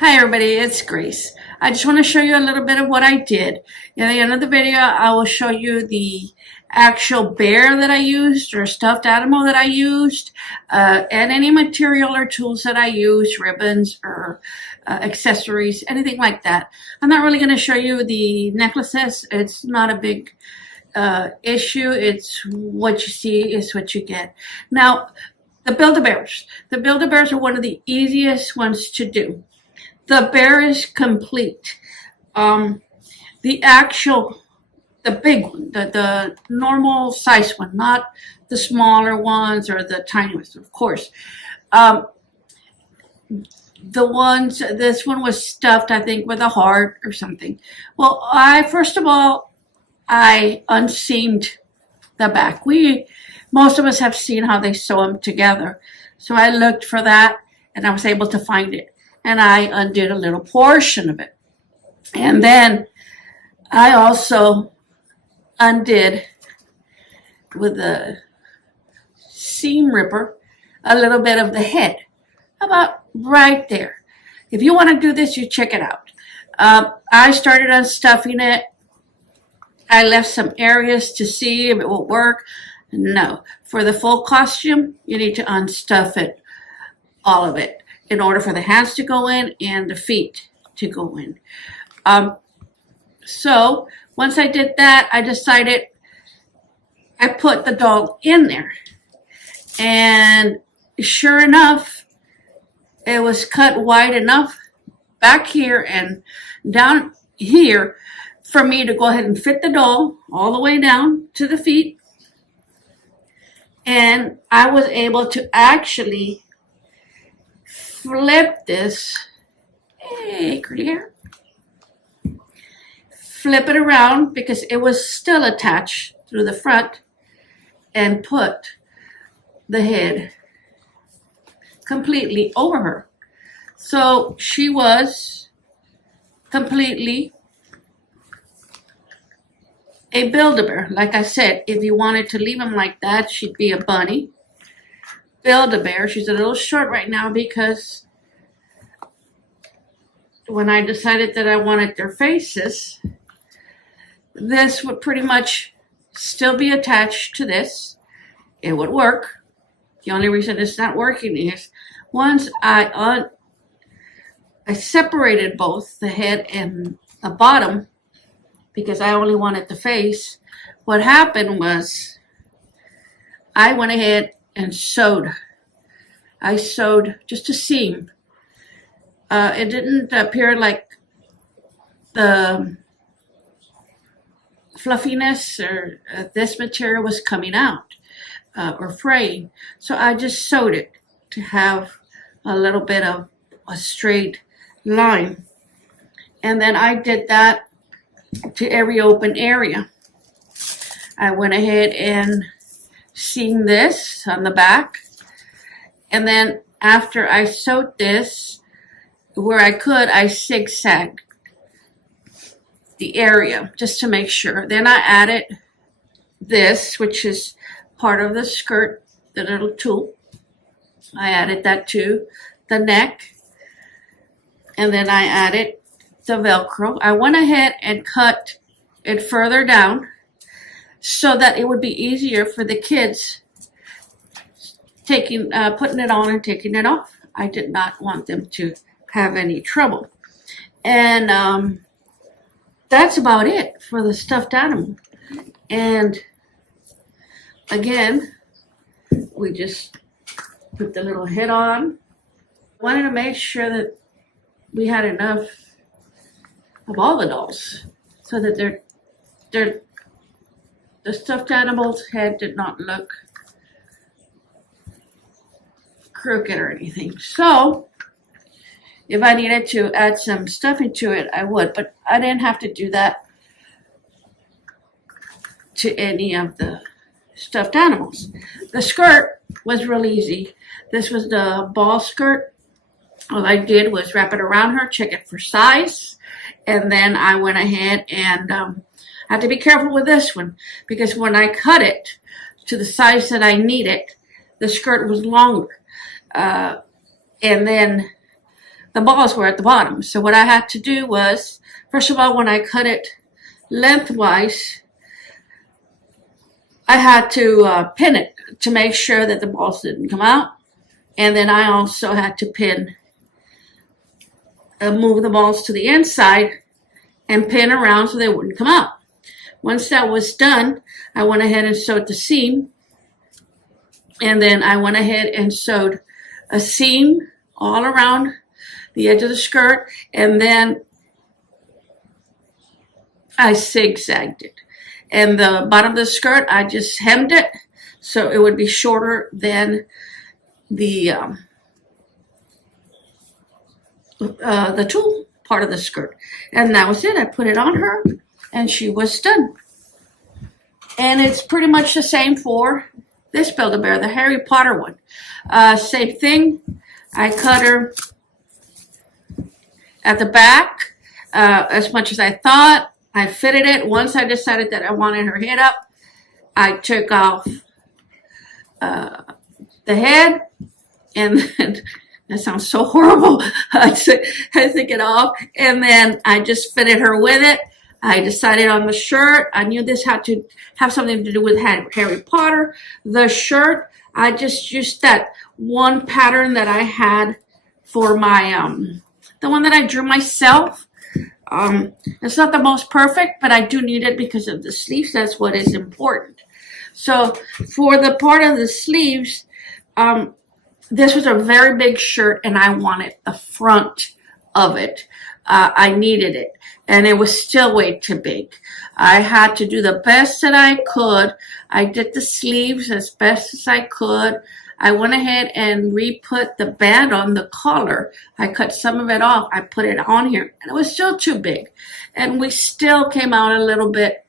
Hi everybody, it's Grace. I just want to show you a little bit of what I did. In the end of the video, I will show you the actual bear that I used or stuffed animal that I used, and any material or tools that I used, ribbons or accessories, anything like that. I'm not really going to show you the necklaces. It's not a big issue. It's what you see is what you get. Now, the Build-A-Bears. The Build-A-Bears are one of the easiest ones to do. The bear is complete. The actual, the big one, the normal size one, not the smaller ones or the tiny ones, of course. Um, this one was stuffed, I think, with a heart or something. Well, first of all, I unseamed the back. Most of us have seen how they sew them together. So I looked for that and I was able to find it. And I undid a little portion of it. And then I also undid with a seam ripper a little bit of the head, about right there. If you want to do this, you check it out. I started unstuffing it. I left some areas to see if it will work. No. For the full costume, you need to unstuff it, all of it, in order for the hands to go in and the feet to go in. So once I did that, I decided I put the doll in there. And sure enough, it was cut wide enough back here and down here for me to go ahead and fit the doll all the way down to the feet. And I was able to actually flip this, hey, clear, flip it around because it was still attached through the front and put the head completely over her. So she was completely a Build-A-Bear. Like I said, if you wanted to leave him like that, she'd be a bunny. Build-A-Bear. She's a little short right now because when I decided that I wanted their faces, this would pretty much still be attached to this. It would work. The only reason it's not working is once I separated both the head and the bottom because I only wanted the face. What happened was I went ahead and sewed. I sewed just a seam. It didn't appear like the fluffiness or this material was coming out or fraying. So I just sewed it to have a little bit of a straight line. And then I did that to every open area. I went ahead and seamed this on the back. And then after I sewed this, where I could, I zigzagged the area just to make sure. Then I added this, which is part of the skirt, the little tool. I added that to the neck. And then I added the Velcro. I went ahead and cut it further down so that it would be easier for the kids putting it on and taking it off. I did not want them to have any trouble. And that's about it for the stuffed animal. And again, we just put the little head on. I wanted to make sure that we had enough of all the dolls so that the stuffed animal's head did not look crooked or anything. So if I needed to add some stuffing to it, I would, but I didn't have to do that to any of the stuffed animals. The skirt was real easy. This was the ball skirt. All I did was wrap it around her, check it for size, and then I went ahead and I had to be careful with this one because when I cut it to the size that I needed, the skirt was longer. And then the balls were at the bottom. So what I had to do was, first of all, when I cut it lengthwise, I had to pin it to make sure that the balls didn't come out. And then I also had to move the balls to the inside and pin around so they wouldn't come out. Once that was done, I went ahead and sewed the seam. And then I went ahead and sewed a seam all around the edge of the skirt. And then I zigzagged it. And the bottom of the skirt, I just hemmed it so it would be shorter than the tulle part of the skirt. And that was it. I put it on her and she was done. And it's pretty much the same for this Build-A-Bear, the Harry Potter one. Same thing. I cut her at the back as much as I thought. I fitted it. Once I decided that I wanted her head up, I took off the head, and then, that sounds so horrible. I took it off, and then I just fitted her with it. I decided on the shirt. I knew this had to have something to do with Harry Potter. The shirt, I just used that one pattern that I had for my, the one that I drew myself. It's not the most perfect, but I do need it because of the sleeves. That's what is important. So for the part of the sleeves, this was a very big shirt and I wanted the front of it. I needed it and it was still way too big. I had to do the best that I could. I did the sleeves as best as I could. I went ahead and re-put the band on the collar. I cut some of it off. I put it on here and it was still too big. And we still came out a little bit.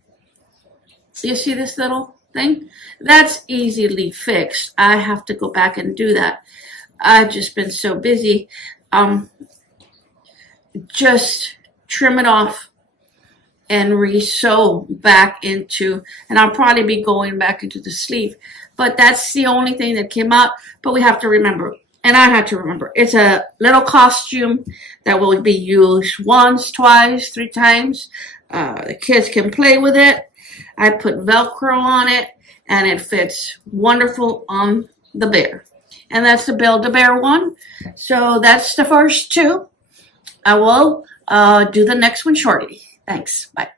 So you see this little thing? That's easily fixed. I have to go back and do that. I've just been so busy. Just trim it off and re-sew back into, and I'll probably be going back into the sleeve. But that's the only thing that came out. But we have to remember, and I had to remember, it's a little costume that will be used once, twice, 3 times. The kids can play with it. I put Velcro on it, and it fits wonderful on the bear. And that's the Build-A-Bear one. So that's the first 2. I will do the next one shortly. Thanks. Bye.